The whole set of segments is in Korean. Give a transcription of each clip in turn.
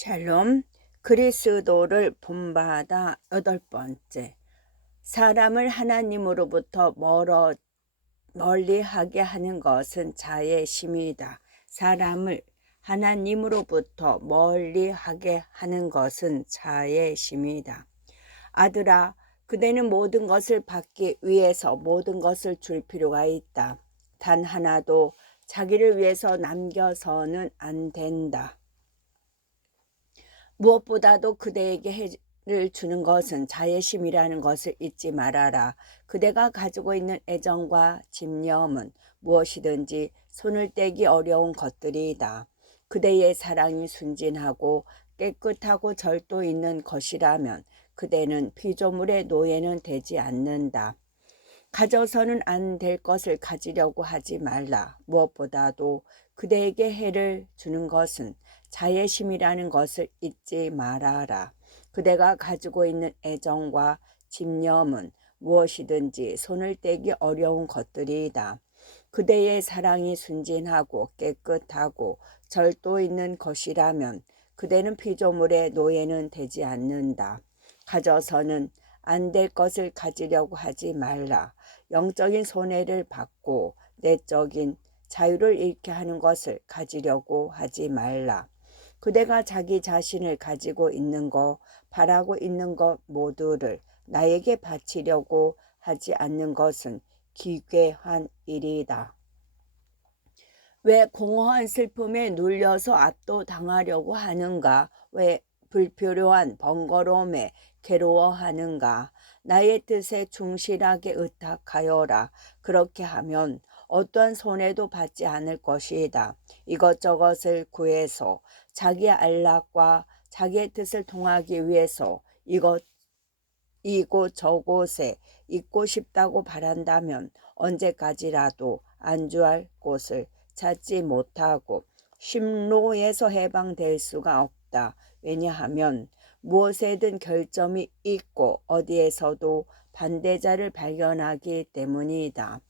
샬롬, 그리스도를 본받아 8번째. 사람을 하나님으로부터 멀리하게 하는 것은 자의 심이다. 사람을 하나님으로부터 멀리하게 하는 것은 자의 심이다. 아들아, 그대는 모든 것을 받기 위해서 모든 것을 줄 필요가 있다. 단 하나도 자기를 위해서 남겨서는 안 된다. 무엇보다도 그대에게 해를 주는 것은 자애심이라는 것을 잊지 말아라. 그대가 가지고 있는 애정과 집념은 무엇이든지 손을 떼기 어려운 것들이다. 그대의 사랑이 순진하고 깨끗하고 절도 있는 것이라면 그대는 피조물의 노예는 되지 않는다. 가져서는 안 될 것을 가지려고 하지 말라. 무엇보다도 그대에게 해를 주는 것은 자애심이라는 것을 잊지 말아라. 그대가 가지고 있는 애정과 집념은 무엇이든지 손을 떼기 어려운 것들이다. 그대의 사랑이 순진하고 깨끗하고 절도 있는 것이라면 그대는 피조물의 노예는 되지 않는다. 가져서는 안 될 것을 가지려고 하지 말라. 영적인 손해를 받고 내적인 자유를 잃게 하는 것을 가지려고 하지 말라. 그대가 자기 자신을 가지고 있는 것, 바라고 있는 것 모두를 나에게 바치려고 하지 않는 것은 기괴한 일이다. 왜 공허한 슬픔에 눌려서 압도당하려고 하는가? 왜 불필요한 번거로움에 괴로워하는가? 나의 뜻에 충실하게 의탁하여라. 그렇게 하면 어떠한 손해도 받지 않을 것이다. 이것저것을 구해서 자기의 안락과 자기의 뜻을 통하기 위해서 이곳 저곳에 있고 싶다고 바란다면 언제까지라도 안주할 곳을 찾지 못하고 심로에서 해방될 수가 없다. 왜냐하면 무엇에든 결점이 있고 어디에서도 반대자를 발견하기 때문이다.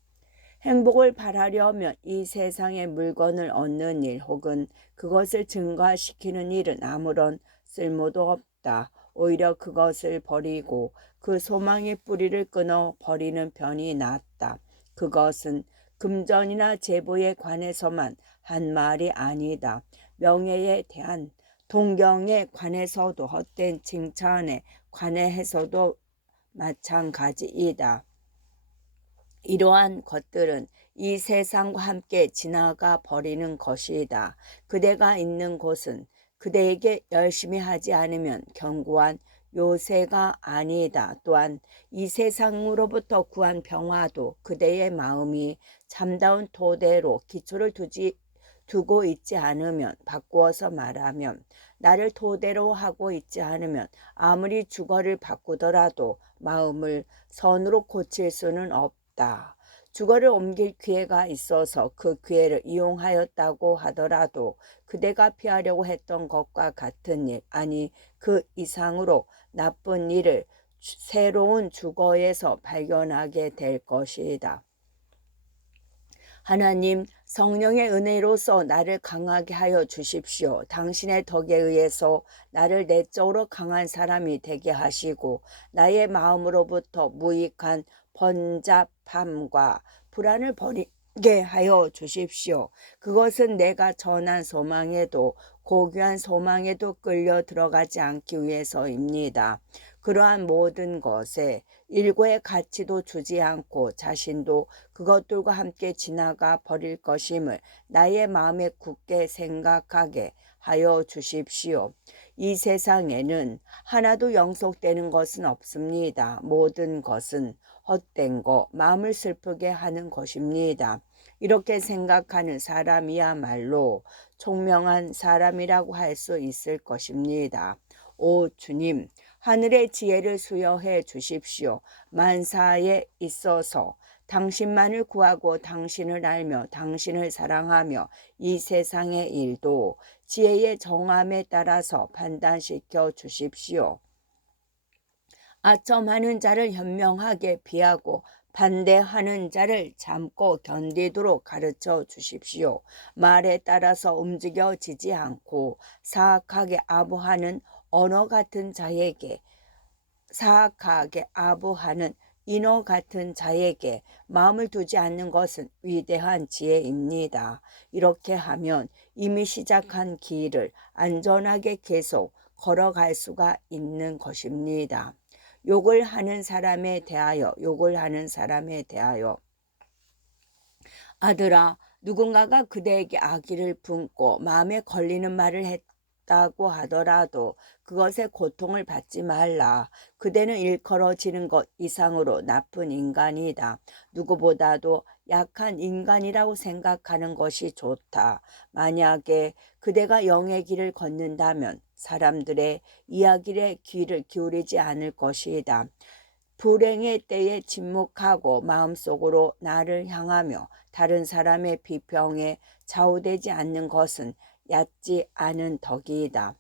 행복을 바라려면 이 세상의 물건을 얻는 일 혹은 그것을 증가시키는 일은 아무런 쓸모도 없다. 오히려 그것을 버리고 그 소망의 뿌리를 끊어 버리는 편이 낫다. 그것은 금전이나 재보에 관해서만 한 말이 아니다. 명예에 대한 동경에 관해서도 헛된 칭찬에 관해서도 마찬가지이다. 이러한 것들은 이 세상과 함께 지나가 버리는 것이다. 그대가 있는 곳은 그대에게 열심히 하지 않으면 견고한 요새가 아니다. 또한 이 세상으로부터 구한 평화도 그대의 마음이 참다운 토대로 기초를 두고 있지 않으면, 바꾸어서 말하면 나를 토대로 하고 있지 않으면 아무리 주거를 바꾸더라도 마음을 선으로 고칠 수는 없다. 주거를 옮길 기회가 있어서 그 기회를 이용하였다고 하더라도 그대가 피하려고 했던 것과 같은 일, 아니 그 이상으로 나쁜 일을 새로운 주거에서 발견하게 될 것이다. 하나님, 성령의 은혜로서 나를 강하게 하여 주십시오. 당신의 덕에 의해서 나를 내적으로 강한 사람이 되게 하시고 나의 마음으로부터 무익한 번잡함과 불안을 버리게 하여 주십시오. 그것은 내가 전한 소망에도 고귀한 소망에도 끌려 들어가지 않기 위해서입니다. 그러한 모든 것에 일고의 가치도 주지 않고 자신도 그것들과 함께 지나가 버릴 것임을 나의 마음에 굳게 생각하게 하여 주십시오. 이 세상에는 하나도 영속되는 것은 없습니다. 모든 것은 헛된 것, 마음을 슬프게 하는 것입니다. 이렇게 생각하는 사람이야말로 총명한 사람이라고 할 수 있을 것입니다. 오 주님, 하늘의 지혜를 수여해 주십시오. 만사에 있어서 당신만을 구하고 당신을 알며 당신을 사랑하며 이 세상의 일도 지혜의 정함에 따라서 판단시켜 주십시오. 아첨하는 자를 현명하게 피하고 반대하는 자를 참고 견디도록 가르쳐 주십시오. 말에 따라서 움직여지지 않고 사악하게 아부하는 언어 같은 자에게 사악하게 아부하는 인어 같은 자에게 마음을 두지 않는 것은 위대한 지혜입니다. 이렇게 하면 이미 시작한 길을 안전하게 계속 걸어갈 수가 있는 것입니다. 욕을 하는 사람에 대하여 아들아, 누군가가 그대에게 악의를 품고 마음에 걸리는 말을 했다고 하더라도 그것에 고통을 받지 말라. 그대는 일컬어지는 것 이상으로 나쁜 인간이다. 누구보다도 약한 인간이라고 생각하는 것이 좋다. 만약에 그대가 영의 길을 걷는다면 사람들의 이야기에 귀를 기울이지 않을 것이다. 불행의 때에 침묵하고 마음속으로 나를 향하며 다른 사람의 비평에 좌우되지 않는 것은 얕지 않은 덕이다.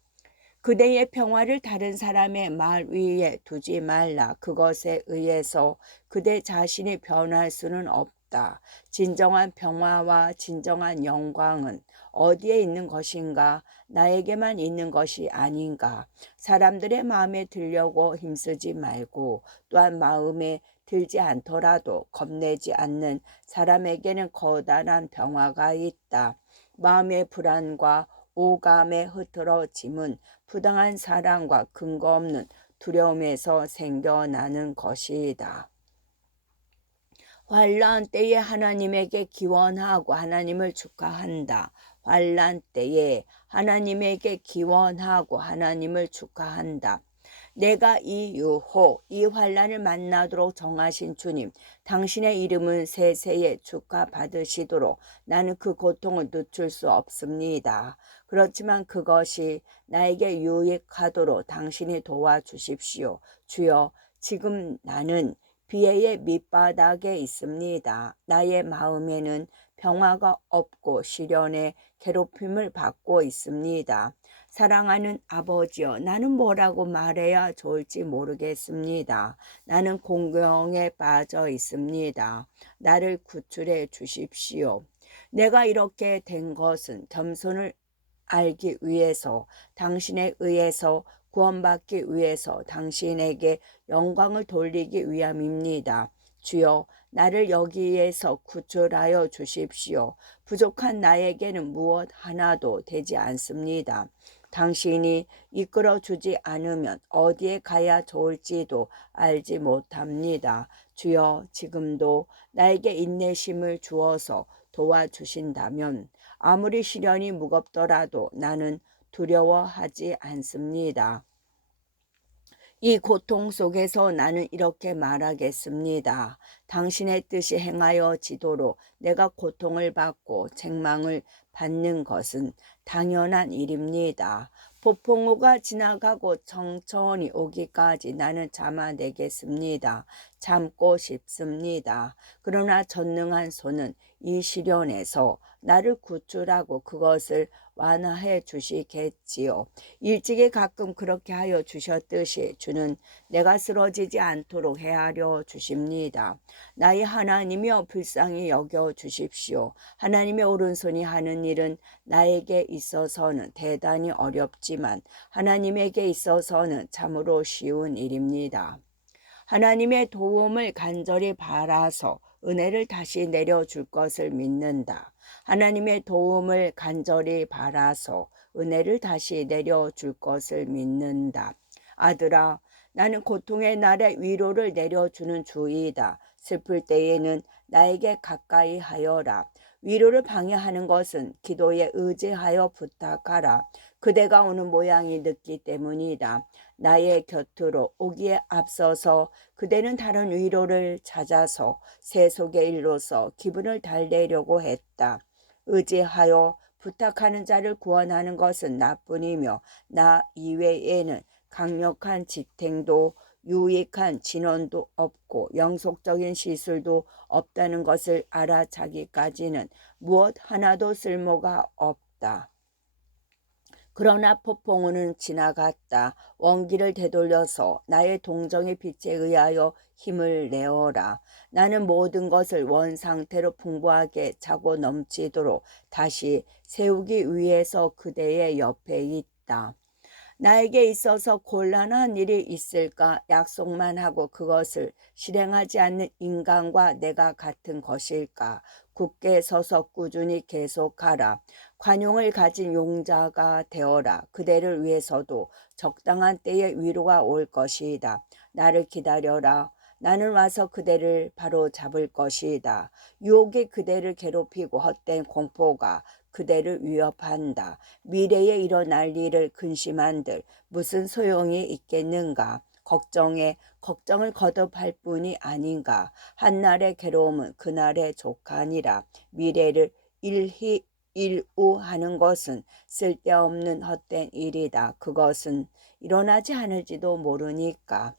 그대의 평화를 다른 사람의 말 위에 두지 말라. 그것에 의해서 그대 자신이 변할 수는 없다. 진정한 평화와 진정한 영광은 어디에 있는 것인가? 나에게만 있는 것이 아닌가? 사람들의 마음에 들려고 힘쓰지 말고 또한 마음에 들지 않더라도 겁내지 않는 사람에게는 거대한 평화가 있다. 마음의 불안과 오감에 흐트러짐은 부당한 사랑과 근거 없는 두려움에서 생겨나는 것이다. 환난 때에 하나님에게 기원하고 하나님을 축하한다. 환난 때에 하나님에게 기원하고 하나님을 축하한다. 내가 이후 이 환난을 만나도록 정하신 주님, 당신의 이름은 세세에 축하받으시도록 나는 그 고통을 늦출 수 없습니다. 그렇지만 그것이 나에게 유익하도록 당신이 도와주십시오. 주여, 지금 나는 비애의 밑바닥에 있습니다. 나의 마음에는 평화가 없고 시련의 괴롭힘을 받고 있습니다. 사랑하는 아버지여, 나는 뭐라고 말해야 좋을지 모르겠습니다. 나는 공경에 빠져 있습니다. 나를 구출해 주십시오. 내가 이렇게 된 것은 겸손을 알기 위해서, 당신에 의해서 구원받기 위해서, 당신에게 영광을 돌리기 위함입니다. 주여, 나를 여기에서 구출하여 주십시오. 부족한 나에게는 무엇 하나도 되지 않습니다. 당신이 이끌어 주지 않으면 어디에 가야 좋을지도 알지 못합니다. 주여, 지금도 나에게 인내심을 주어서 도와주신다면 아무리 시련이 무겁더라도 나는 두려워하지 않습니다. 이 고통 속에서 나는 이렇게 말하겠습니다. 당신의 뜻이 행하여지도록 내가 고통을 받고 책망을 받는 것은 당연한 일입니다. 폭풍우가 지나가고 천천히 오기까지 나는 참아내겠습니다. 참고 싶습니다. 그러나 전능한 손은 이 시련에서 나를 구출하고 그것을 완화해 주시겠지요. 일찍이 가끔 그렇게 하여 주셨듯이 주는 내가 쓰러지지 않도록 헤아려 주십니다. 나의 하나님이여, 불쌍히 여겨 주십시오. 하나님의 오른손이 하는 일은 나에게 있어서는 대단히 어렵지만 하나님에게 있어서는 참으로 쉬운 일입니다. 하나님의 도움을 간절히 바라서 은혜를 다시 내려줄 것을 믿는다. 하나님의 도움을 간절히 바라서 은혜를 다시 내려줄 것을 믿는다. 아들아, 나는 고통의 날에 위로를 내려주는 주이다. 슬플 때에는 나에게 가까이 하여라. 위로를 방해하는 것은 기도에 의지하여 부탁하라. 그대가 오는 모양이 늦기 때문이다. 나의 곁으로 오기에 앞서서 그대는 다른 위로를 찾아서 세속의 일로서 기분을 달래려고 했다. 의지하여 부탁하는 자를 구원하는 것은 나뿐이며 나 이외에는 강력한 지탱도 유익한 진원도 없고 영속적인 시술도 없다는 것을 알아차기까지는 무엇 하나도 쓸모가 없다. 그러나 폭풍우는 지나갔다. 원기를 되돌려서 나의 동정의 빛에 의하여 힘을 내어라. 나는 모든 것을 원상태로 풍부하게 차고 넘치도록 다시 세우기 위해서 그대의 옆에 있다. 나에게 있어서 곤란한 일이 있을까? 약속만 하고 그것을 실행하지 않는 인간과 내가 같은 것일까? 굳게 서서 꾸준히 계속하라. 관용을 가진 용자가 되어라. 그대를 위해서도 적당한 때에 위로가 올 것이다. 나를 기다려라. 나는 와서 그대를 바로 잡을 것이다. 유혹이 그대를 괴롭히고 헛된 공포가 그대를 위협한다. 미래에 일어날 일을 근심한들 무슨 소용이 있겠는가? 걱정을 거듭할 뿐이 아닌가? 한날의 괴로움은 그날의 족하니라. 미래를 일우하는 것은 쓸데없는 헛된 일이다. 그것은 일어나지 않을지도 모르니까.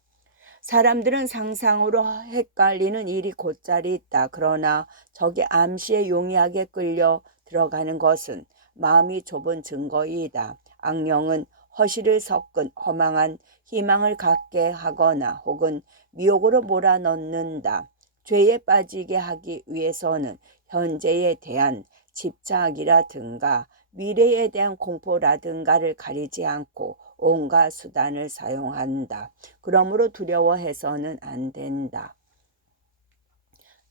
사람들은 상상으로 헷갈리는 일이 곧자리 있다. 그러나 저기 암시에 용이하게 끌려 들어가는 것은 마음이 좁은 증거이다. 악령은 허시를 섞은 허망한 희망을 갖게 하거나 혹은 미혹으로 몰아넣는다. 죄에 빠지게 하기 위해서는 현재에 대한 집착이라든가 미래에 대한 공포라든가를 가리지 않고 온갖 수단을 사용한다. 그러므로 두려워해서는 안 된다.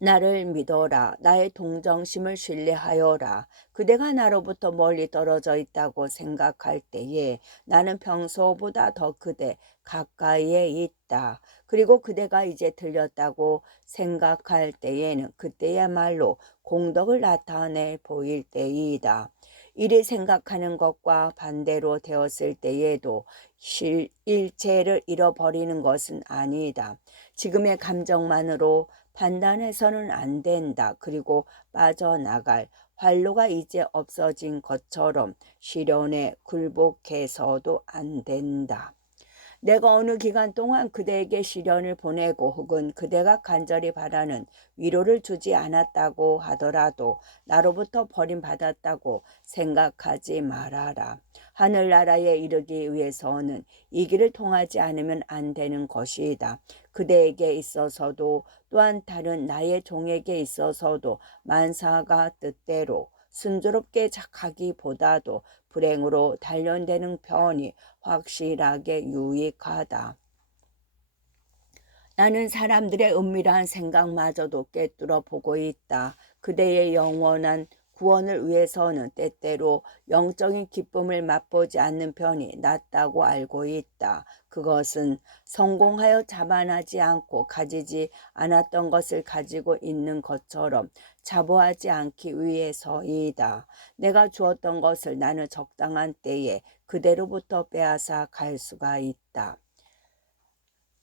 나를 믿어라. 나의 동정심을 신뢰하여라. 그대가 나로부터 멀리 떨어져 있다고 생각할 때에 나는 평소보다 더 그대 가까이에 있다. 그리고 그대가 이제 들렸다고 생각할 때에는 그때야말로 공덕을 나타내 보일 때이다. 이리 생각하는 것과 반대로 되었을 때에도 일체를 잃어버리는 것은 아니다. 지금의 감정만으로 판단해서는 안 된다. 그리고 빠져나갈 활로가 이제 없어진 것처럼 시련에 굴복해서도 안 된다. 내가 어느 기간 동안 그대에게 시련을 보내고 혹은 그대가 간절히 바라는 위로를 주지 않았다고 하더라도 나로부터 버림받았다고 생각하지 말아라. 하늘나라에 이르기 위해서는 이 길을 통하지 않으면 안 되는 것이다. 그대에게 있어서도 또한 다른 나의 종에게 있어서도 만사가 뜻대로 순조롭게 가기보다도 불행으로 단련되는 편이 확실하게 유익하다. 나는 사람들의 은밀한 생각마저도 꿰뚫어 보고 있다. 그대의 영원한 구원을 위해서는 때때로 영적인 기쁨을 맛보지 않는 편이 낫다고 알고 있다. 그것은 성공하여 자만하지 않고 가지지 않았던 것을 가지고 있는 것처럼 자부하지 않기 위해서이다. 내가 주었던 것을 나는 적당한 때에 그대로부터 빼앗아 갈 수가 있다.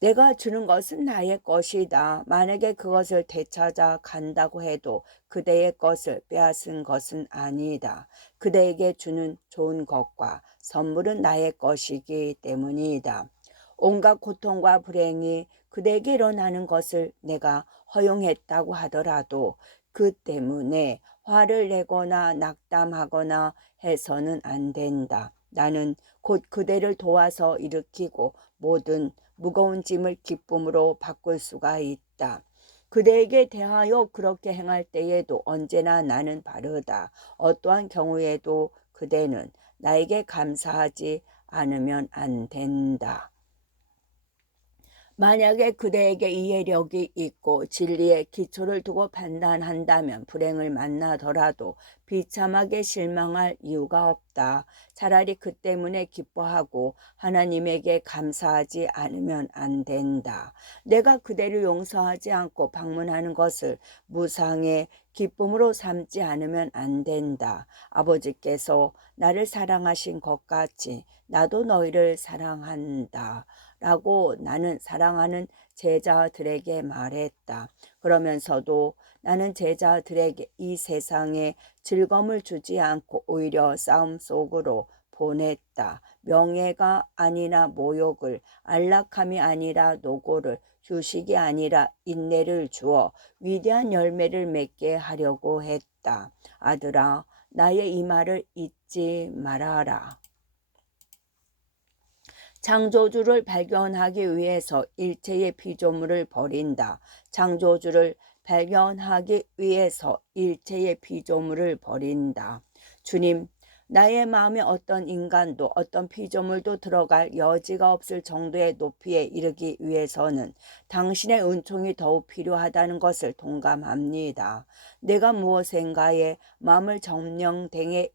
내가 주는 것은 나의 것이다. 만약에 그것을 되찾아 간다고 해도 그대의 것을 빼앗은 것은 아니다. 그대에게 주는 좋은 것과 선물은 나의 것이기 때문이다. 온갖 고통과 불행이 그대에게 일어나는 것을 내가 허용했다고 하더라도 그 때문에 화를 내거나 낙담하거나 해서는 안 된다. 나는 곧 그대를 도와서 일으키고 모든 무거운 짐을 기쁨으로 바꿀 수가 있다. 그대에게 대하여 그렇게 행할 때에도 언제나 나는 바르다. 어떠한 경우에도 그대는 나에게 감사하지 않으면 안 된다. 만약에 그대에게 이해력이 있고 진리의 기초를 두고 판단한다면 불행을 만나더라도 비참하게 실망할 이유가 없다. 차라리 그 때문에 기뻐하고 하나님에게 감사하지 않으면 안 된다. 내가 그대를 용서하지 않고 방문하는 것을 무상의 기쁨으로 삼지 않으면 안 된다. 아버지께서 나를 사랑하신 것 같이 나도 너희를 사랑한다. 라고 나는 사랑하는 제자들에게 말했다. 그러면서도 나는 제자들에게 이 세상에 즐거움을 주지 않고 오히려 싸움 속으로 보냈다. 명예가 아니라 모욕을, 안락함이 아니라 노고를, 휴식이 아니라 인내를 주어 위대한 열매를 맺게 하려고 했다. 아들아, 나의 이 말을 잊지 말아라. 창조주를 발견하기 위해서 일체의 피조물을 버린다. 창조주를 발견하기 위해서 일체의 피조물을 버린다. 주님, 나의 마음에 어떤 인간도 어떤 피조물도 들어갈 여지가 없을 정도의 높이에 이르기 위해서는 당신의 은총이 더욱 필요하다는 것을 동감합니다. 내가 무엇인가에 마음을 점령당해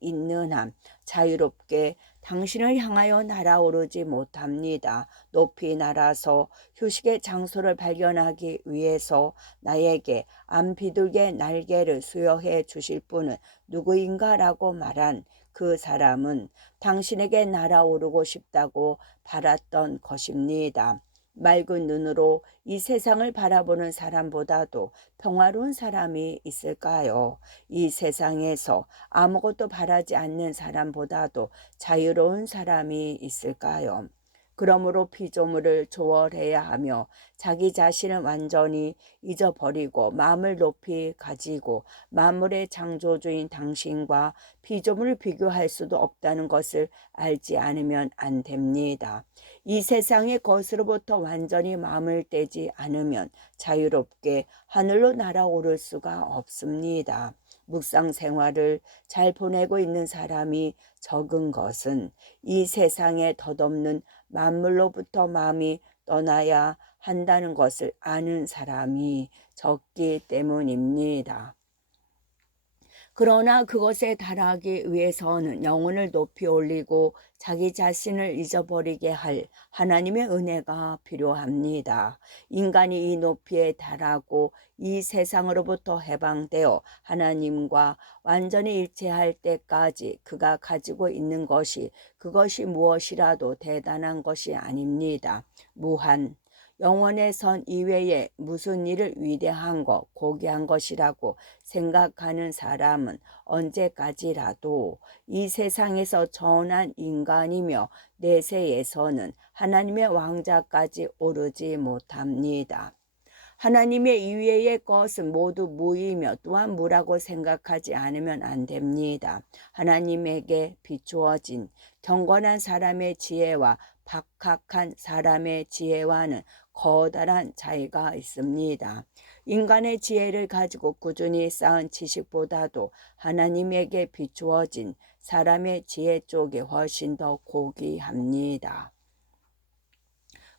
있는 한 자유롭게 당신을 향하여 날아오르지 못합니다. 높이 날아서 휴식의 장소를 발견하기 위해서 나에게 안 비둘기의 날개를 수여해 주실 분은 누구인가라고 말한 그 사람은 당신에게 날아오르고 싶다고 바랐던 것입니다. 맑은 눈으로 이 세상을 바라보는 사람보다도 평화로운 사람이 있을까요? 이 세상에서 아무것도 바라지 않는 사람보다도 자유로운 사람이 있을까요? 그러므로 피조물을 초월해야 하며 자기 자신을 완전히 잊어버리고 마음을 높이 가지고 만물의 창조주인 당신과 피조물을 비교할 수도 없다는 것을 알지 않으면 안 됩니다. 이 세상의 것으로부터 완전히 마음을 떼지 않으면 자유롭게 하늘로 날아오를 수가 없습니다. 묵상 생활을 잘 보내고 있는 사람이 적은 것은 이 세상에 덧없는 만물로부터 마음이 떠나야 한다는 것을 아는 사람이 적기 때문입니다. 그러나 그것에 달하기 위해서는 영혼을 높이 올리고 자기 자신을 잊어버리게 할 하나님의 은혜가 필요합니다. 인간이 이 높이에 달하고 이 세상으로부터 해방되어 하나님과 완전히 일체할 때까지 그가 가지고 있는 것이 그것이 무엇이라도 대단한 것이 아닙니다. 무한 영원의 선 이외에 무슨 일을 위대한 것, 고귀한 것이라고 생각하는 사람은 언제까지라도 이 세상에서 전한 인간이며 내세에서는 하나님의 왕자까지 오르지 못합니다. 하나님의 이외의 것은 모두 무이며 또한 무라고 생각하지 않으면 안 됩니다. 하나님에게 비추어진 경건한 사람의 지혜와 박학한 사람의 지혜와는 커다란 차이가 있습니다. 인간의 지혜를 가지고 꾸준히 쌓은 지식보다도 하나님에게 비추어진 사람의 지혜 쪽이 훨씬 더 고귀합니다.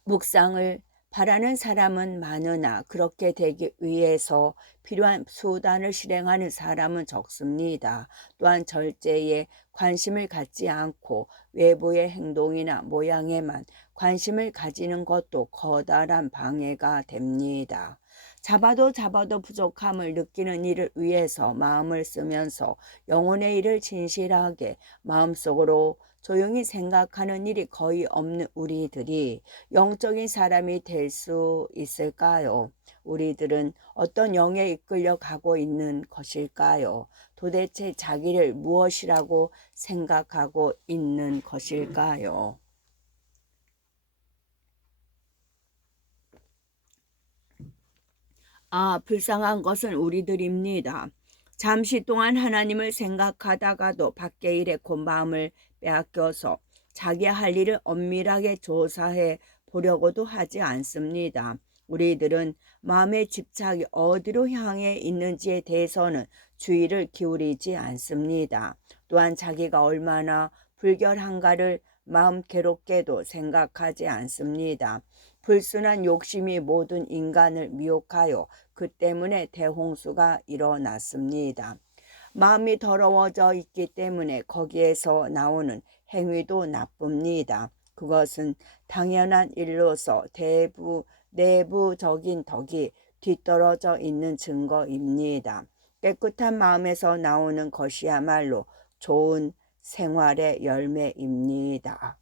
묵상을 바라는 사람은 많으나 그렇게 되기 위해서 필요한 수단을 실행하는 사람은 적습니다. 또한 절제에 관심을 갖지 않고 외부의 행동이나 모양에만 관심을 가지는 것도 커다란 방해가 됩니다. 잡아도 부족함을 느끼는 일을 위해서 마음을 쓰면서 영혼의 일을 진실하게 마음속으로 조용히 생각하는 일이 거의 없는 우리들이 영적인 사람이 될 수 있을까요? 우리들은 어떤 영에 이끌려 가고 있는 것일까요? 도대체 자기를 무엇이라고 생각하고 있는 것일까요? 불쌍한 것은 우리들입니다. 잠시 동안 하나님을 생각하다가도 밖의 일에 곧 마음을 빼앗겨서 자기 할 일을 엄밀하게 조사해 보려고도 하지 않습니다. 우리들은 마음의 집착이 어디로 향해 있는지에 대해서는 주의를 기울이지 않습니다. 또한 자기가 얼마나 불결한가를 마음 괴롭게도 생각하지 않습니다. 불순한 욕심이 모든 인간을 미혹하여 그 때문에 대홍수가 일어났습니다. 마음이 더러워져 있기 때문에 거기에서 나오는 행위도 나쁩니다. 그것은 당연한 일로서 내부적인 덕이 뒤떨어져 있는 증거입니다. 깨끗한 마음에서 나오는 것이야말로 좋은 생활의 열매입니다.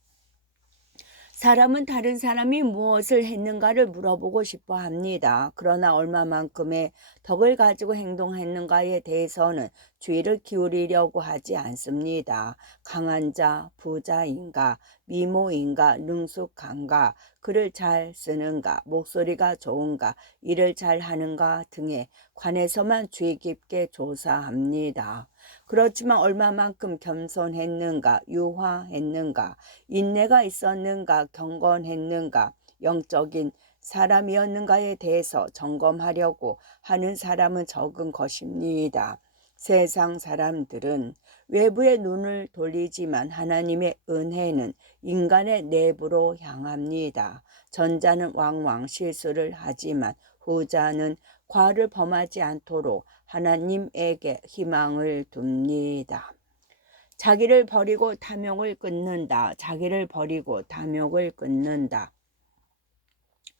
사람은 다른 사람이 무엇을 했는가를 물어보고 싶어 합니다. 그러나 얼마만큼의 덕을 가지고 행동했는가에 대해서는 주의를 기울이려고 하지 않습니다. 강한 자, 부자인가, 미모인가, 능숙한가, 글을 잘 쓰는가, 목소리가 좋은가, 일을 잘 하는가 등에 관해서만 주의 깊게 조사합니다. 그렇지만 얼마만큼 겸손했는가, 유화했는가, 인내가 있었는가, 경건했는가, 영적인 사람이었는가에 대해서 점검하려고 하는 사람은 적은 것입니다. 세상 사람들은 외부의 눈을 돌리지만 하나님의 은혜는 인간의 내부로 향합니다. 전자는 왕왕 실수를 하지만 후자는 과를 범하지 않도록 하나님에게 희망을 둡니다. 자기를 버리고 탐욕을 끊는다. 자기를 버리고 탐욕을 끊는다.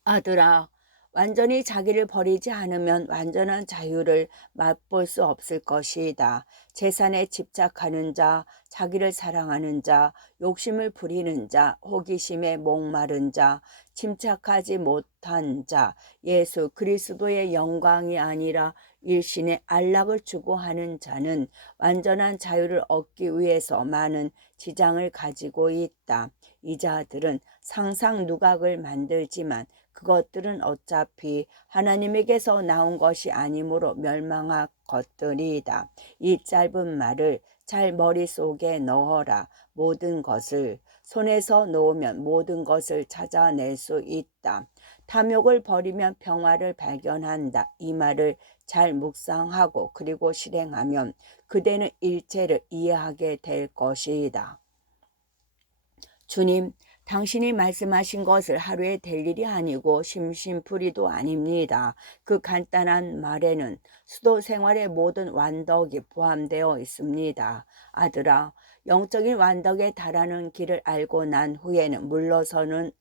아들아, 완전히 자기를 버리지 않으면 완전한 자유를 맛볼 수 없을 것이다. 재산에 집착하는 자, 자기를 사랑하는 자, 욕심을 부리는 자, 호기심에 목마른 자, 침착하지 못한 자, 예수 그리스도의 영광이 아니라 일신의 안락을 추구하는 자는 완전한 자유를 얻기 위해서 많은 지장을 가지고 있다. 이 자들은 상상 누각을 만들지만 그것들은 어차피 하나님에게서 나온 것이 아니므로 멸망할 것들이다. 이 짧은 말을 잘 머릿속에 넣어라. 모든 것을 손에서 놓으면 모든 것을 찾아낼 수 있다. 탐욕을 버리면 평화를 발견한다. 이 말을 잘 묵상하고 그리고 실행하면 그대는 일체를 이해하게 될 것이다. 주님, 당신이 말씀하신 것을 하루에 될 일이 아니고 심심풀이도 아닙니다. 그 간단한 말에는 수도 생활의 모든 완덕이 포함되어 있습니다. 아들아, 영적인 완덕에 달하는 길을 알고 난 후에는 물러나서는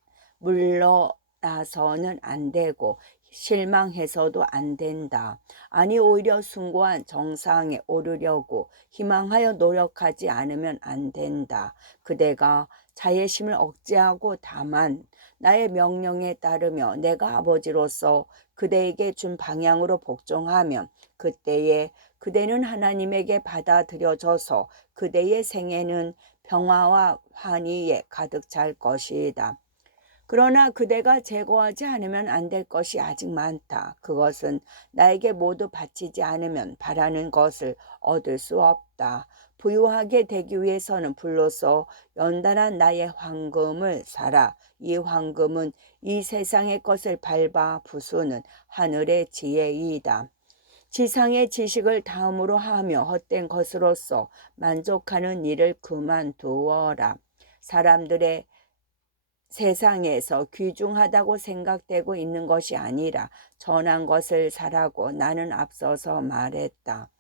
안 되고 실망해서도 안 된다. 아니 오히려 숭고한 정상에 오르려고 희망하여 노력하지 않으면 안 된다. 그대가 자애심을 억제하고 다만 나의 명령에 따르며 내가 아버지로서 그대에게 준 방향으로 복종하면 그때에 그대는 하나님에게 받아들여져서 그대의 생애는 평화와 환희에 가득 찰 것이다. 그러나 그대가 제거하지 않으면 안 될 것이 아직 많다. 그것은 나에게 모두 바치지 않으면 바라는 것을 얻을 수 없다. 부유하게 되기 위해서는 불로써 연단한 나의 황금을 사라. 이 황금은 이 세상의 것을 밟아 부수는 하늘의 지혜이다. 지상의 지식을 다음으로 하며 헛된 것으로서 만족하는 일을 그만두어라. 사람들의 세상에서 귀중하다고 생각되고 있는 것이 아니라 전한 것을 사라고 나는 앞서서 말했다.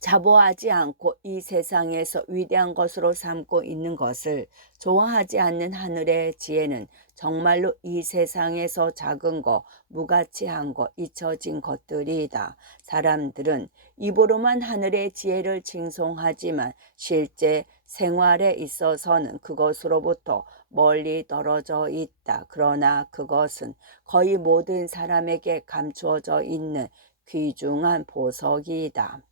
자보하지 않고 이 세상에서 위대한 것으로 삼고 있는 것을 좋아하지 않는 하늘의 지혜는 정말로 이 세상에서 작은 거, 무가치한 거, 잊혀진 것들이다. 사람들은 입으로만 하늘의 지혜를 칭송하지만 실제 생활에 있어서는 그것으로부터 멀리 떨어져 있다. 그러나 그것은 거의 모든 사람에게 감추어져 있는 귀중한 보석이다.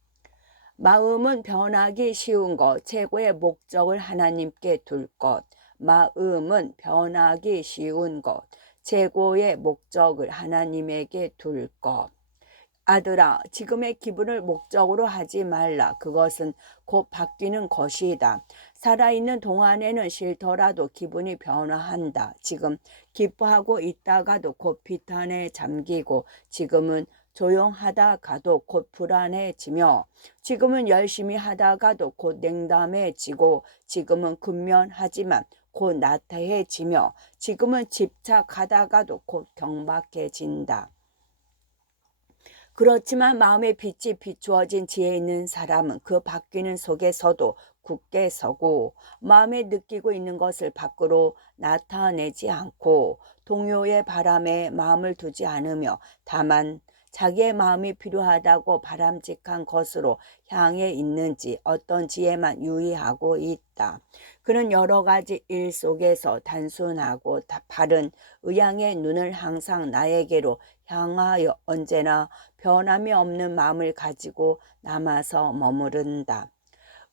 마음은 변하기 쉬운 것, 최고의 목적을 하나님께 둘 것. 마음은 변하기 쉬운 것, 최고의 목적을 하나님에게 둘 것. 아들아, 지금의 기분을 목적으로 하지 말라. 그것은 곧 바뀌는 것이다. 살아있는 동안에는 싫더라도 기분이 변화한다. 지금 기뻐하고 있다가도 곧 비탄에 잠기고, 지금은 조용하다가도 곧 불안해지며, 지금은 열심히 하다가도 곧 냉담해지고, 지금은 근면하지만 곧 나태해지며, 지금은 집착하다가도 곧 경박해진다. 그렇지만 마음의 빛이 비추어진 지혜 있는 사람은 그 바뀌는 속에서도 굳게 서고 마음에 느끼고 있는 것을 밖으로 나타내지 않고 동요의 바람에 마음을 두지 않으며 다만 자기의 마음이 필요하다고 바람직한 것으로 향해 있는지 어떤 지혜만 유의하고 있다. 그는 여러 가지 일 속에서 단순하고 바른 의향의 눈을 항상 나에게로 향하여 언제나 변함이 없는 마음을 가지고 남아서 머무른다.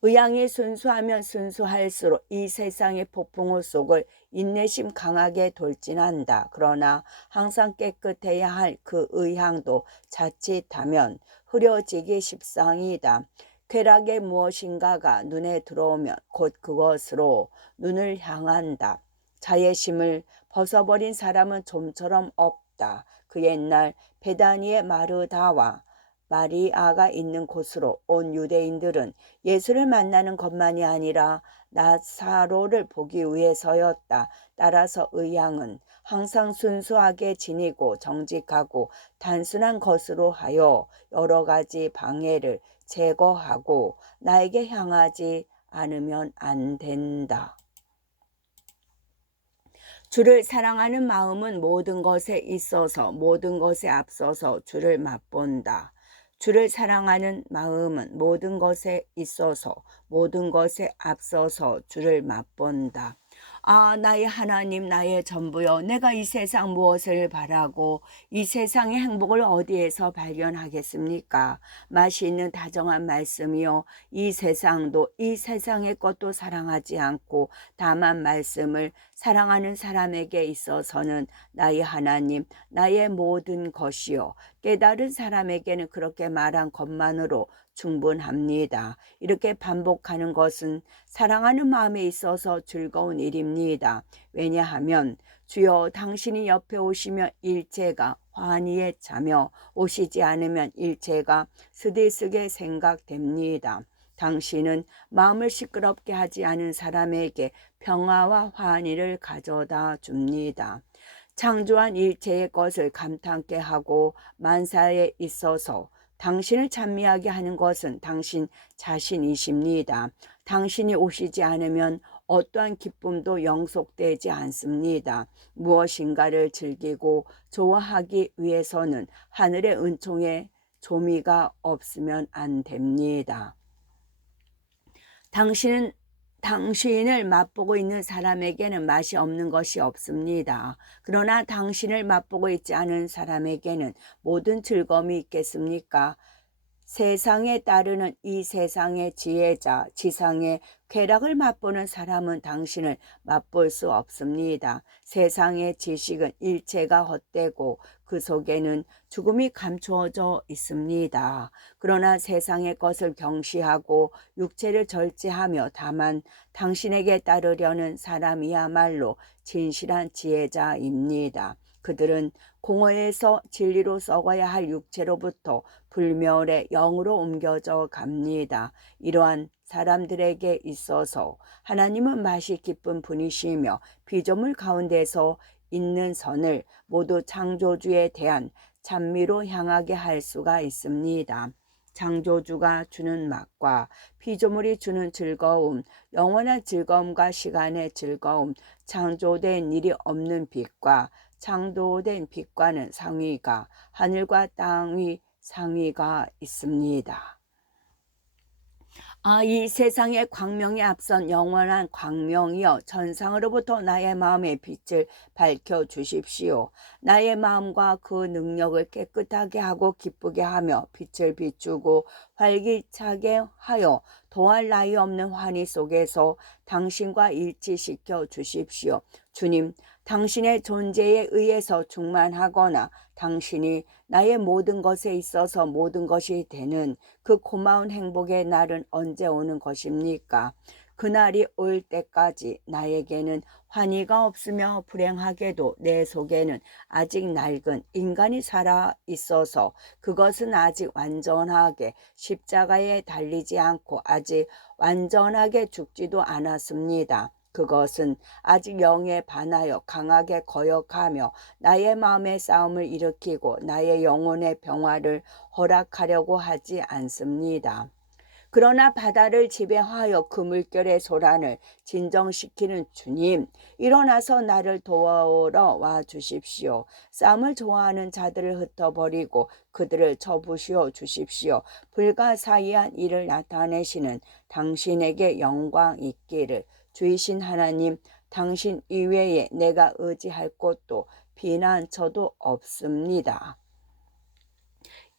의향이 순수하면 순수할수록 이 세상의 폭풍우 속을 인내심 강하게 돌진한다. 그러나 항상 깨끗해야 할 그 의향도 자칫하면 흐려지기 십상이다. 쾌락의 무엇인가가 눈에 들어오면 곧 그것으로 눈을 향한다. 자애심을 벗어버린 사람은 좀처럼 없다. 그 옛날 베다니의 마르다와 마리아가 있는 곳으로 온 유대인들은 예수를 만나는 것만이 아니라 나사로를 보기 위해서였다. 따라서 의향은 항상 순수하게 지니고 정직하고 단순한 것으로 하여 여러 가지 방해를 제거하고 나에게 향하지 않으면 안 된다. 주를 사랑하는 마음은 모든 것에 있어서 모든 것에 앞서서 주를 맛본다. 주를 사랑하는 마음은 모든 것에 있어서 모든 것에 앞서서 주를 맛본다. 아, 나의 하나님, 나의 전부여, 내가 이 세상 무엇을 바라고 이 세상의 행복을 어디에서 발견하겠습니까? 맛이 있는 다정한 말씀이요, 이 세상도 이 세상의 것도 사랑하지 않고 다만 말씀을 사랑하는 사람에게 있어서는 나의 하나님, 나의 모든 것이요, 깨달은 사람에게는 그렇게 말한 것만으로 충분합니다. 이렇게 반복하는 것은 사랑하는 마음에 있어서 즐거운 일입니다. 왜냐하면 주여 당신이 옆에 오시면 일체가 환희에 차며 오시지 않으면 일체가 스디스게 생각됩니다. 당신은 마음을 시끄럽게 하지 않은 사람에게 평화와 환희를 가져다 줍니다. 창조한 일체의 것을 감탄케 하고 만사에 있어서 당신을 찬미하게 하는 것은 당신 자신이십니다. 당신이 오시지 않으면 어떠한 기쁨도 영속되지 않습니다. 무엇인가를 즐기고 좋아하기 위해서는 하늘의 은총에 조미가 없으면 안 됩니다. 당신을 맛보고 있는 사람에게는 맛이 없는 것이 없습니다. 그러나 당신을 맛보고 있지 않은 사람에게는 모든 즐거움이 있겠습니까? 세상에 따르는 이 세상의 지혜자, 지상의 쾌락을 맛보는 사람은 당신을 맛볼 수 없습니다. 세상의 지식은 일체가 헛되고 그 속에는 죽음이 감추어져 있습니다. 그러나 세상의 것을 경시하고 육체를 절제하며 다만 당신에게 따르려는 사람이야말로 진실한 지혜자입니다. 그들은 공허에서 진리로 썩어야 할 육체로부터 불멸의 영으로 옮겨져 갑니다. 이러한 사람들에게 있어서 하나님은 맛이 깊은 분이시며 피조물 가운데서 있는 선을 모두 창조주에 대한 찬미로 향하게 할 수가 있습니다. 창조주가 주는 맛과 피조물이 주는 즐거움, 영원한 즐거움과 시간의 즐거움, 창조된 일이 없는 빛과 창조된 빛과는 상위가, 하늘과 땅의 상위가 있습니다. 이 세상의 광명에 앞선 영원한 광명이여 천상으로부터 나의 마음의 빛을 밝혀 주십시오. 나의 마음과 그 능력을 깨끗하게 하고 기쁘게 하며 빛을 비추고 활기차게 하여 더할 나위 없는 환희 속에서 당신과 일치시켜 주십시오. 주님, 당신의 존재에 의해서 충만하거나 당신이 나의 모든 것에 있어서 모든 것이 되는 그 고마운 행복의 날은 언제 오는 것입니까? 그날이 올 때까지 나에게는 환희가 없으며 불행하게도 내 속에는 아직 낡은 인간이 살아 있어서 그것은 아직 완전하게 십자가에 달리지 않고 아직 완전하게 죽지도 않았습니다. 그것은 아직 영에 반하여 강하게 거역하며 나의 마음의 싸움을 일으키고 나의 영혼의 평화를 허락하려고 하지 않습니다. 그러나 바다를 지배하여 그 물결의 소란을 진정시키는 주님, 일어나서 나를 도와오러 와 주십시오. 싸움을 좋아하는 자들을 흩어버리고 그들을 쳐부시어 주십시오. 불가사의한 일을 나타내시는 당신에게 영광 있기를. 주이신 하나님, 당신 이외에 내가 의지할 곳도 피난처도 없습니다.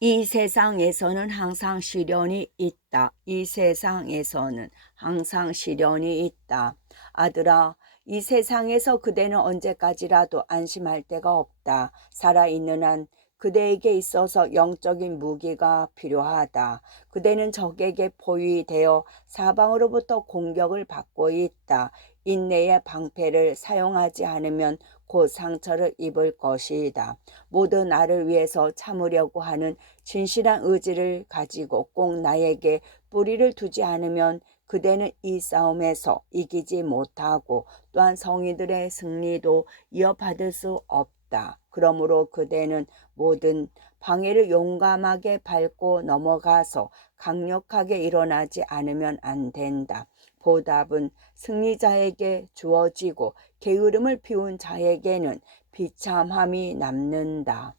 이 세상에서는 항상 시련이 있다. 이 세상에서는 항상 시련이 있다. 아들아, 이 세상에서 그대는 언제까지라도 안심할 데가 없다. 살아있는 한 그대에게 있어서 영적인 무기가 필요하다. 그대는 적에게 포위되어 사방으로부터 공격을 받고 있다. 인내의 방패를 사용하지 않으면 곧 상처를 입을 것이다. 모두 나를 위해서 참으려고 하는 진실한 의지를 가지고 꼭 나에게 뿌리를 두지 않으면 그대는 이 싸움에서 이기지 못하고 또한 성인들의 승리도 이어받을 수 없다. 그러므로 그대는 모든 방해를 용감하게 밟고 넘어가서 강력하게 일어나지 않으면 안 된다. 보답은 승리자에게 주어지고 게으름을 피운 자에게는 비참함이 남는다.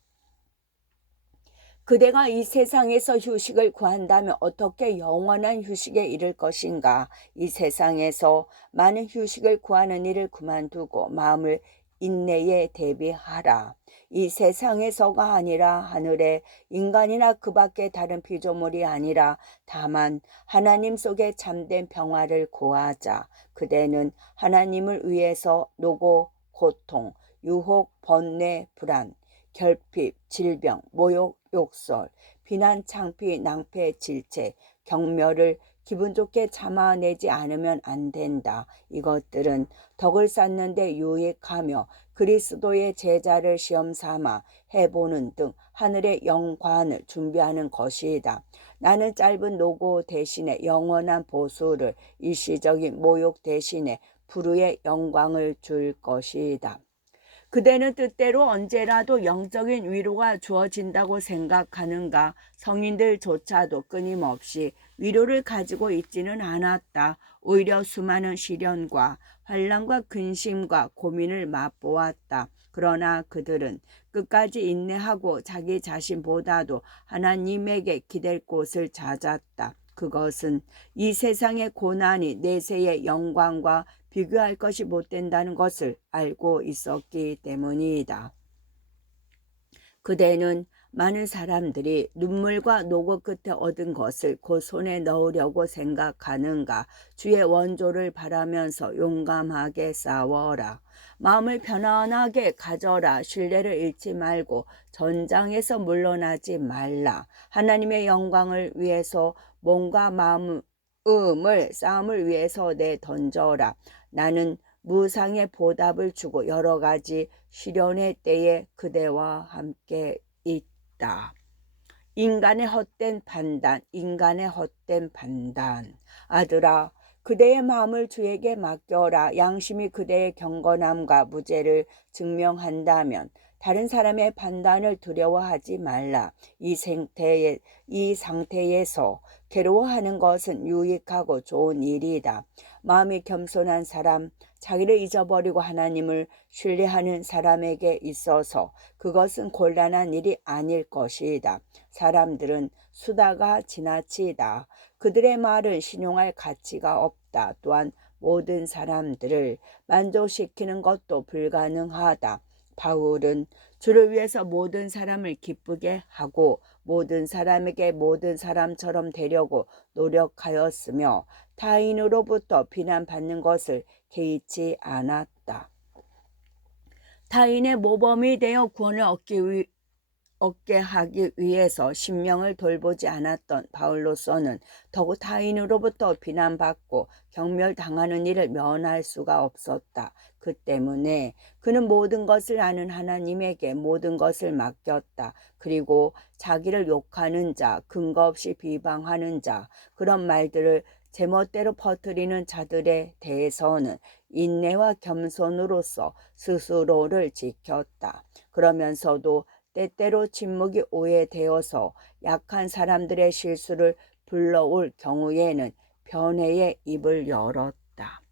그대가 이 세상에서 휴식을 구한다면 어떻게 영원한 휴식에 이를 것인가? 이 세상에서 많은 휴식을 구하는 일을 그만두고 마음을 인내에 대비하라. 이 세상에서가 아니라 하늘에 인간이나 그 밖에 다른 피조물이 아니라 다만 하나님 속에 참된 평화를 구하자. 그대는 하나님을 위해서 노고, 고통, 유혹, 번뇌, 불안, 결핍, 질병, 모욕, 욕설, 비난, 창피, 낭패, 질책, 경멸을 기분 좋게 참아내지 않으면 안 된다. 이것들은 덕을 쌓는데 유익하며 그리스도의 제자를 시험 삼아 해보는 등 하늘의 영광을 준비하는 것이다. 나는 짧은 노고 대신에 영원한 보수를, 일시적인 모욕 대신에 불후의 영광을 줄 것이다. 그대는 뜻대로 언제라도 영적인 위로가 주어진다고 생각하는가? 성인들조차도 끊임없이 위로를 가지고 있지는 않았다. 오히려 수많은 시련과 환난과 근심과 고민을 맛보았다. 그러나 그들은 끝까지 인내하고 자기 자신보다도 하나님에게 기댈 곳을 찾았다. 그것은 이 세상의 고난이 내세의 영광과 비교할 것이 못 된다는 것을 알고 있었기 때문이다. 그대는 많은 사람들이 눈물과 노고 끝에 얻은 것을 곧 손에 넣으려고 생각하는가? 주의 원조를 바라면서 용감하게 싸워라. 마음을 편안하게 가져라. 신뢰를 잃지 말고 전장에서 물러나지 말라. 하나님의 영광을 위해서 몸과 마음을 싸움을 위해서 내던져라. 나는 무상의 보답을 주고 여러 가지 시련의 때에 그대와 함께 있다. 인간의 헛된 판단, 인간의 헛된 판단. 아들아, 그대의 마음을 주에게 맡겨라. 양심이 그대의 경건함과 무죄를 증명한다면 다른 사람의 판단을 두려워하지 말라. 이 상태에서 괴로워하는 것은 유익하고 좋은 일이다. 마음이 겸손한 사람, 자기를 잊어버리고 하나님을 신뢰하는 사람에게 있어서 그것은 곤란한 일이 아닐 것이다. 사람들은 수다가 지나치다. 그들의 말은 신용할 가치가 없다. 또한 모든 사람들을 만족시키는 것도 불가능하다. 바울은 주를 위해서 모든 사람을 기쁘게 하고 모든 사람에게 모든 사람처럼 되려고 노력하였으며 타인으로부터 비난받는 것을 개의치 않았다. 타인의 모범이 되어 구원을 얻게 하기 위해서 신명을 돌보지 않았던 바울로서는 더욱 타인으로부터 비난받고 경멸당하는 일을 면할 수가 없었다. 그 때문에 그는 모든 것을 아는 하나님에게 모든 것을 맡겼다. 그리고 자기를 욕하는 자, 근거 없이 비방하는 자, 그런 말들을 제멋대로 퍼뜨리는 자들에 대해서는 인내와 겸손으로서 스스로를 지켰다. 그러면서도 때때로 침묵이 오해되어서 약한 사람들의 실수를 불러올 경우에는 변해의 입을 열었다.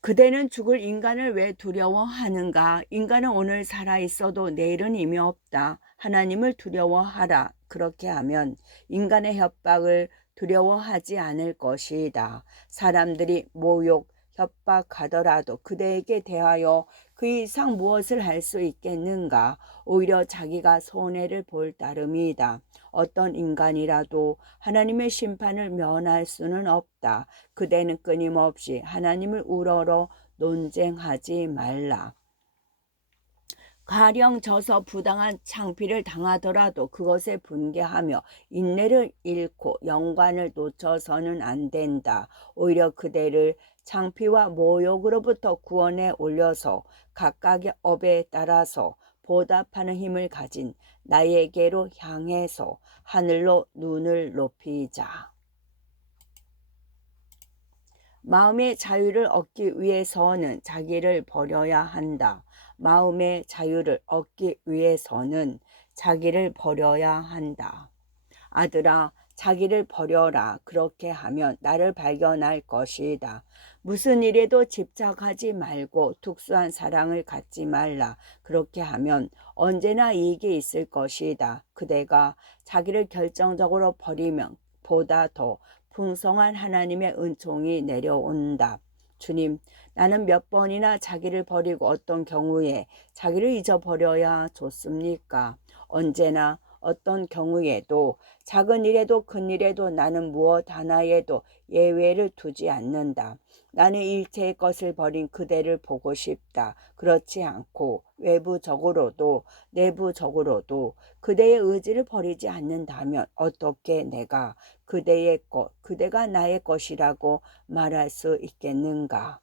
그대는 죽을 인간을 왜 두려워하는가? 인간은 오늘 살아있어도 내일은 이미 없다. 하나님을 두려워하라. 그렇게 하면 인간의 협박을 두려워하지 않을 것이다. 사람들이 모욕, 협박하더라도 그대에게 대하여 그 이상 무엇을 할 수 있겠는가? 오히려 자기가 손해를 볼 따름이다. 어떤 인간이라도 하나님의 심판을 면할 수는 없다. 그대는 끊임없이 하나님을 우러러 논쟁하지 말라. 가령 져서 부당한 창피를 당하더라도 그것에 분개하며 인내를 잃고 영광을 놓쳐서는 안 된다. 오히려 그대를 창피와 모욕으로부터 구원해 올려서 각각의 업에 따라서 보답하는 힘을 가진 나에게로 향해서 하늘로 눈을 높이자. 마음의 자유를 얻기 위해서는 자기를 버려야 한다. 마음의 자유를 얻기 위해서는 자기를 버려야 한다. 아들아, 자기를 버려라. 그렇게 하면 나를 발견할 것이다. 무슨 일에도 집착하지 말고 특수한 사랑을 갖지 말라. 그렇게 하면 언제나 이익이 있을 것이다. 그대가 자기를 결정적으로 버리면 보다 더 풍성한 하나님의 은총이 내려온다. 주님, 나는 몇 번이나 자기를 버리고 어떤 경우에 자기를 잊어버려야 좋습니까? 언제나 어떤 경우에도 작은 일에도 큰 일에도 나는 무엇 하나에도 예외를 두지 않는다. 나는 일체의 것을 버린 그대를 보고 싶다. 그렇지 않고 외부적으로도 내부적으로도 그대의 의지를 버리지 않는다면 어떻게 내가 그대의 것, 그대가 나의 것이라고 말할 수 있겠는가?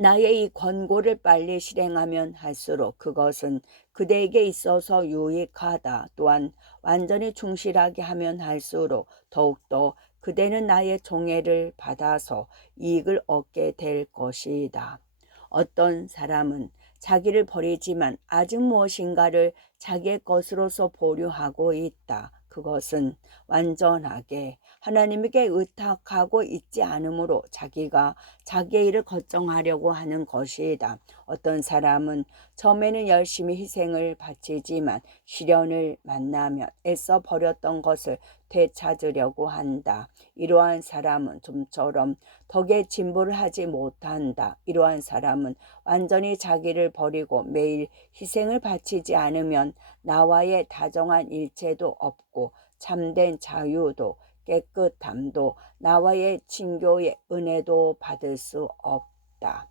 나의 이 권고를 빨리 실행하면 할수록 그것은 그대에게 있어서 유익하다. 또한 완전히 충실하게 하면 할수록 더욱더 그대는 나의 종애를 받아서 이익을 얻게 될 것이다. 어떤 사람은 자기를 버리지만 아직 무엇인가를 자기의 것으로서 보류하고 있다. 그것은 완전하게 하나님에게 의탁하고 있지 않으므로 자기가 자기의 일을 걱정하려고 하는 것이다. 어떤 사람은 처음에는 열심히 희생을 바치지만 시련을 만나면 애써 버렸던 것을 되찾으려고 한다. 이러한 사람은 좀처럼 덕에 진보를 하지 못한다. 이러한 사람은 완전히 자기를 버리고 매일 희생을 바치지 않으면 나와의 다정한 일체도 없고 참된 자유도 깨끗함도 나와의 친교의 은혜도 받을 수 없다.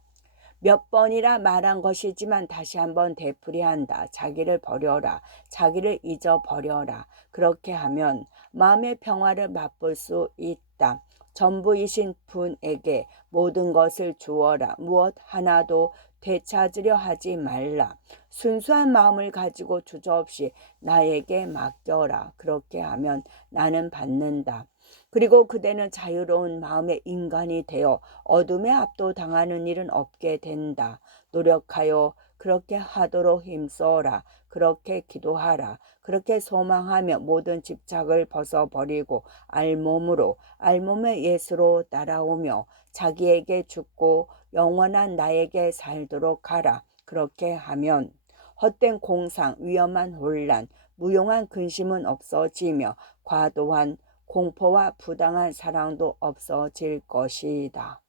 몇 번이나 말한 것이지만 다시 한번 되풀이한다. 자기를 버려라. 자기를 잊어버려라. 그렇게 하면 마음의 평화를 맛볼 수 있다. 전부이신 분에게 모든 것을 주어라. 무엇 하나도 되찾으려 하지 말라. 순수한 마음을 가지고 주저없이 나에게 맡겨라. 그렇게 하면 나는 받는다. 그리고 그대는 자유로운 마음의 인간이 되어 어둠에 압도당하는 일은 없게 된다. 노력하여 그렇게 하도록 힘써라. 그렇게 기도하라. 그렇게 소망하며 모든 집착을 벗어버리고 알몸으로 알몸의 예수로 따라오며 자기에게 죽고 영원한 나에게 살도록 하라. 그렇게 하면 헛된 공상, 위험한 혼란, 무용한 근심은 없어지며 과도한 공포와 부당한 사랑도 없어질 것이다.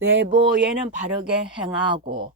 외부에는 바르게 행하고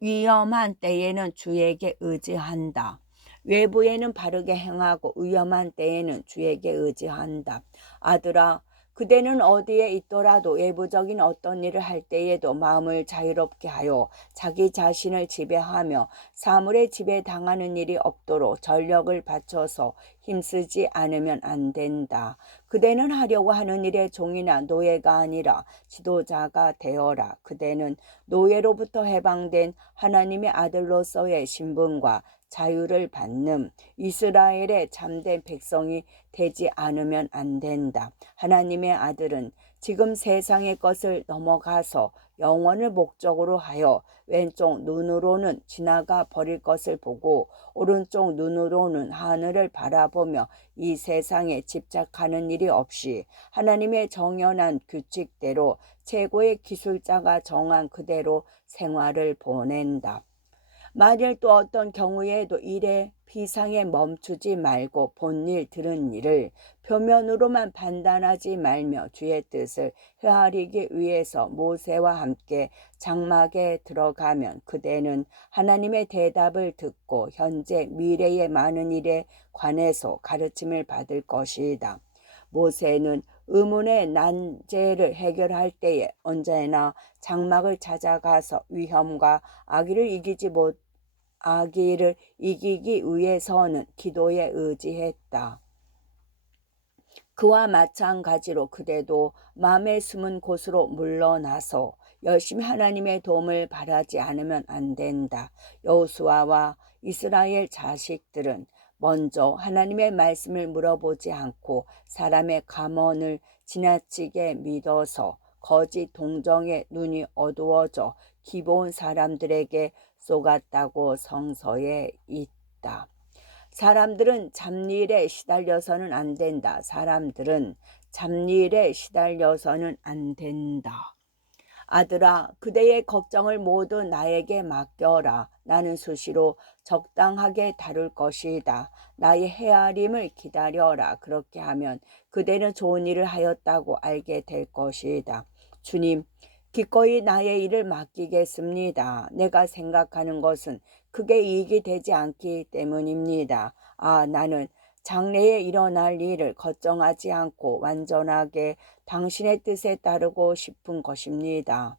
위험한 때에는 주에게 의지한다. 외부에는 바르게 행하고 위험한 때에는 주에게 의지한다. 아들아, 그대는 어디에 있더라도 외부적인 어떤 일을 할 때에도 마음을 자유롭게 하여 자기 자신을 지배하며 사물에 지배당하는 일이 없도록 전력을 바쳐서 힘쓰지 않으면 안 된다. 그대는 하려고 하는 일의 종이나 노예가 아니라 지도자가 되어라. 그대는 노예로부터 해방된 하나님의 아들로서의 신분과 자유를 받는 이스라엘의 참된 백성이 되지 않으면 안 된다. 하나님의 아들은 지금 세상의 것을 넘어가서 영원을 목적으로 하여 왼쪽 눈으로는 지나가 버릴 것을 보고 오른쪽 눈으로는 하늘을 바라보며 이 세상에 집착하는 일이 없이 하나님의 정연한 규칙대로 최고의 기술자가 정한 그대로 생활을 보낸다. 만일 또 어떤 경우에도 일에 피상에 멈추지 말고 본일 들은 일을 표면으로만 판단하지 말며 주의 뜻을 헤아리기 위해서 모세와 함께 장막에 들어가면 그대는 하나님의 대답을 듣고 현재 미래의 많은 일에 관해서 가르침을 받을 것이다. 모세는 의문의 난제를 해결할 때에 언제나 장막을 찾아가서 위험과 악의를 이기기 위해서는 기도에 의지했다. 그와 마찬가지로 그대도 마음의 숨은 곳으로 물러나서 열심히 하나님의 도움을 바라지 않으면 안 된다. 여호수아와 이스라엘 자식들은 먼저 하나님의 말씀을 물어보지 않고 사람의 감언을 지나치게 믿어서 거짓 동정의 눈이 어두워져 기본 사람들에게 속았다고 성서에 있다. 사람들은 잡일에 시달려서는 안 된다. 사람들은 잡일에 시달려서는 안 된다. 아들아, 그대의 걱정을 모두 나에게 맡겨라. 나는 수시로 적당하게 다룰 것이다. 나의 헤아림을 기다려라. 그렇게 하면 그대는 좋은 일을 하였다고 알게 될 것이다. 주님, 기꺼이 나의 일을 맡기겠습니다. 내가 생각하는 것은 크게 이익이 되지 않기 때문입니다. 나는 장래에 일어날 일을 걱정하지 않고 완전하게 당신의 뜻에 따르고 싶은 것입니다.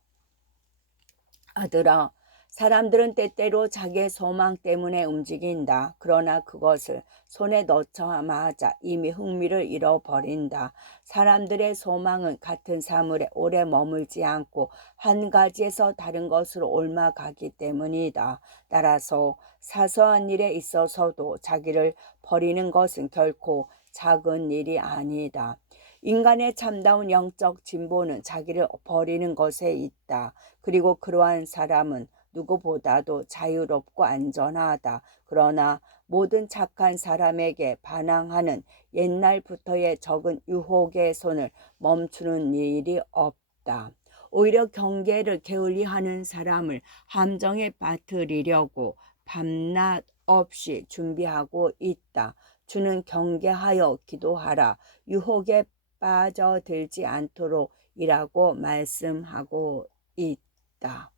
아들아, 사람들은 때때로 자기의 소망 때문에 움직인다. 그러나 그것을 손에 넣자마자 이미 흥미를 잃어버린다. 사람들의 소망은 같은 사물에 오래 머물지 않고 한 가지에서 다른 것으로 옮아가기 때문이다. 따라서 사소한 일에 있어서도 자기를 버리는 것은 결코 작은 일이 아니다. 인간의 참다운 영적 진보는 자기를 버리는 것에 있다. 그리고 그러한 사람은 누구보다도 자유롭고 안전하다. 그러나 모든 착한 사람에게 반항하는 옛날부터의 적은 유혹의 손을 멈추는 일이 없다. 오히려 경계를 게을리하는 사람을 함정에 빠뜨리려고 밤낮 없이 준비하고 있다. 주는 경계하여 기도하라. 유혹에 빠져들지 않도록이라고 말씀하고 있다.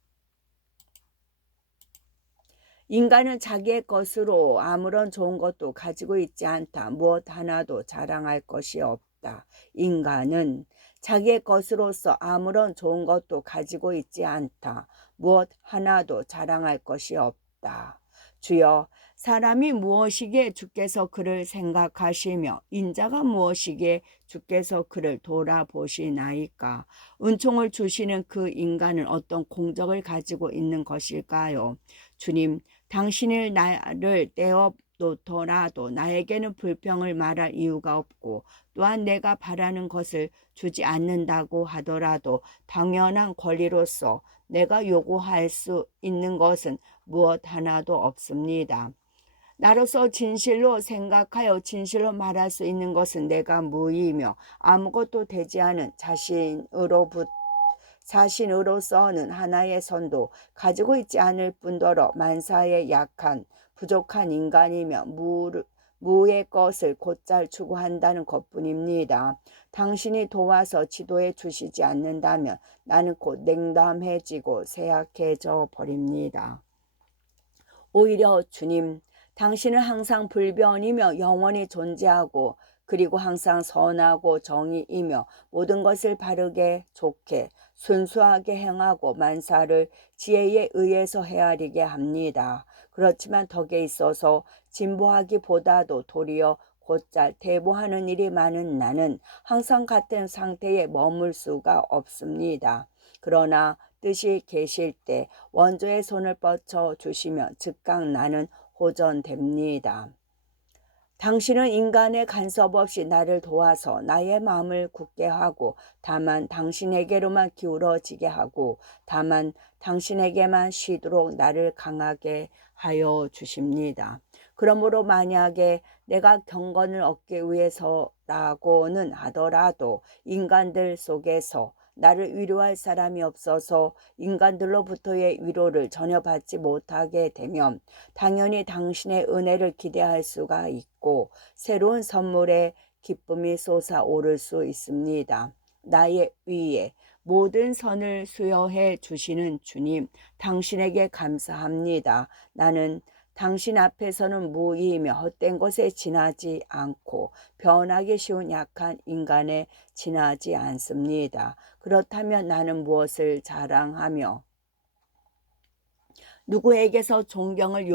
인간은 자기의 것으로 아무런 좋은 것도 가지고 있지 않다. 무엇 하나도 자랑할 것이 없다. 인간은 자기의 것으로서 아무런 좋은 것도 가지고 있지 않다. 무엇 하나도 자랑할 것이 없다. 주여, 사람이 무엇이기에 주께서 그를 생각하시며 인자가 무엇이기에 주께서 그를 돌아보시나이까. 은총을 주시는 그 인간은 어떤 공적을 가지고 있는 것일까요? 주님, 당신을 나를 떼어 놓더라도 나에게는 불평을 말할 이유가 없고 또한 내가 바라는 것을 주지 않는다고 하더라도 당연한 권리로서 내가 요구할 수 있는 것은 무엇 하나도 없습니다. 나로서 진실로 생각하여 진실로 말할 수 있는 것은 내가 무의이며 아무것도 되지 않은 자신으로서는 하나의 선도 가지고 있지 않을 뿐더러 만사에 약한 부족한 인간이며 무의 것을 곧잘 추구한다는 것뿐입니다. 당신이 도와서 지도해 주시지 않는다면 나는 곧 냉담해지고 쇠약해져 버립니다. 오히려 주님, 당신은 항상 불변이며 영원히 존재하고 그리고 항상 선하고 정의이며 모든 것을 바르게 좋게 순수하게 행하고 만사를 지혜에 의해서 헤아리게 합니다. 그렇지만 덕에 있어서 진보하기보다도 도리어 곧잘 퇴보하는 일이 많은 나는 항상 같은 상태에 머물 수가 없습니다. 그러나 뜻이 계실 때 원조의 손을 뻗쳐 주시며 즉각 나는 호전됩니다. 당신은 인간의 간섭 없이 나를 도와서 나의 마음을 굳게 하고 다만 당신에게로만 기울어지게 하고 다만 당신에게만 쉬도록 나를 강하게 하여 주십니다. 그러므로 만약에 내가 경건을 얻기 위해서라고는 하더라도 인간들 속에서 나를 위로할 사람이 없어서 인간들로부터의 위로를 전혀 받지 못하게 되면 당연히 당신의 은혜를 기대할 수가 있고 새로운 선물에 기쁨이 솟아오를 수 있습니다. 나의 위에 모든 선을 수여해 주시는 주님, 당신에게 감사합니다. 나는 당신 앞에서는 무의이며 헛된 것에 지나지 않고 변하기 쉬운 약한 인간에 지나지 않습니다. 그렇다면 나는 무엇을 자랑하며 누구에게서 존경을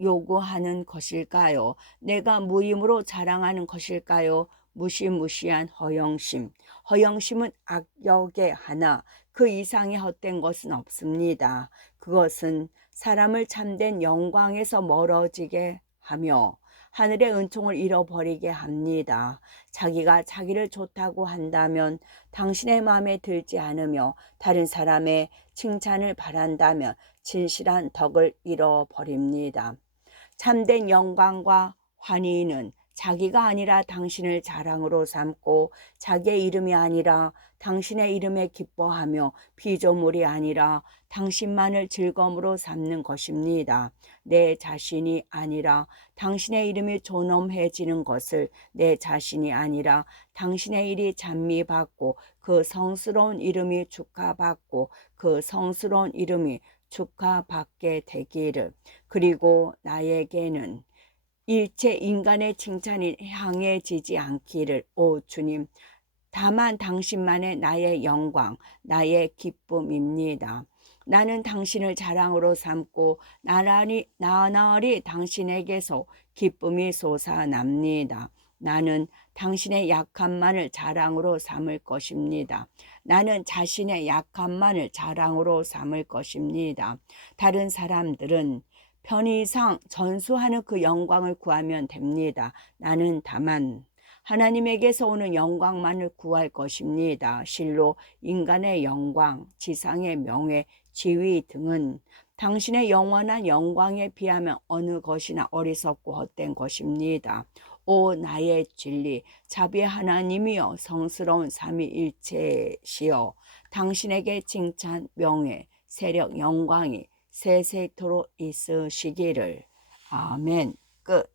요구하는 것일까요? 내가 무임으로 자랑하는 것일까요? 무시무시한 허영심. 허영심은 악역의 하나, 그 이상의 헛된 것은 없습니다. 그것은 사람을 참된 영광에서 멀어지게 하며 하늘의 은총을 잃어버리게 합니다. 자기가 자기를 좋다고 한다면, 당신의 마음에 들지 않으며 다른 사람의 칭찬을 바란다면 진실한 덕을 잃어버립니다. 참된 영광과 환희는 자기가 아니라 당신을 자랑으로 삼고 자기의 이름이 아니라 당신의 이름에 기뻐하며 피조물이 아니라 당신만을 즐거움으로 삼는 것입니다. 내 자신이 아니라 당신의 이름이 존엄해지는 것을, 내 자신이 아니라 당신의 일이 찬미받고 그 성스러운 이름이 축하받고 그 성스러운 이름이 축하받게 되기를. 그리고 나에게는 일체 인간의 칭찬이 향해지지 않기를. 오 주님, 다만 당신만의 나의 영광, 나의 기쁨입니다. 나는 당신을 자랑으로 삼고 나날이 당신에게서 기쁨이 솟아납니다. 나는 당신의 약함만을 자랑으로 삼을 것입니다. 나는 자신의 약함만을 자랑으로 삼을 것입니다. 다른 사람들은 편의상 전수하는 그 영광을 구하면 됩니다. 나는 다만 하나님에게서 오는 영광만을 구할 것입니다. 실로 인간의 영광, 지상의 명예, 지위 등은 당신의 영원한 영광에 비하면 어느 것이나 어리석고 헛된 것입니다. 오 나의 진리, 자비의 하나님이여, 성스러운 삼위일체시여, 당신에게 칭찬, 명예, 세력, 영광이 세세토록 있으시기를. 아멘. 끝.